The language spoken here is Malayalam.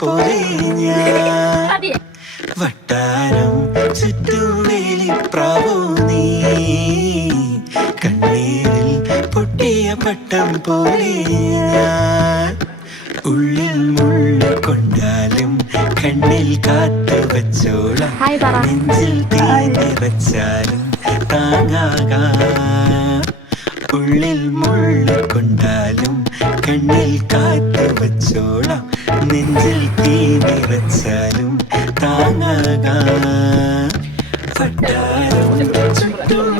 പോലെ ഞാൻ വട്ടാരം ചുറ്റും വേലിപ്രാവോ നീ കണ്ണീരിൽ പൊട്ടിയ പട്ടം പോലെ ഞാൻ ഉള്ളിൽ മുള്ളു കൊണ്ടാലും കണ്ണിൽ കാത്തു വച്ചോളാം നെഞ്ചിൽ തീ നിറച്ചാലും താങ്ങാകാം ഉള്ളിൽ മുള്ളു കൊണ്ടാലും കണ്ണിൽ കാത്തു വച്ചോളാം നെഞ്ചിൽ തീ നിറച്ചാലും താങ്ങാകാം വട്ടാരം ചുറ്റും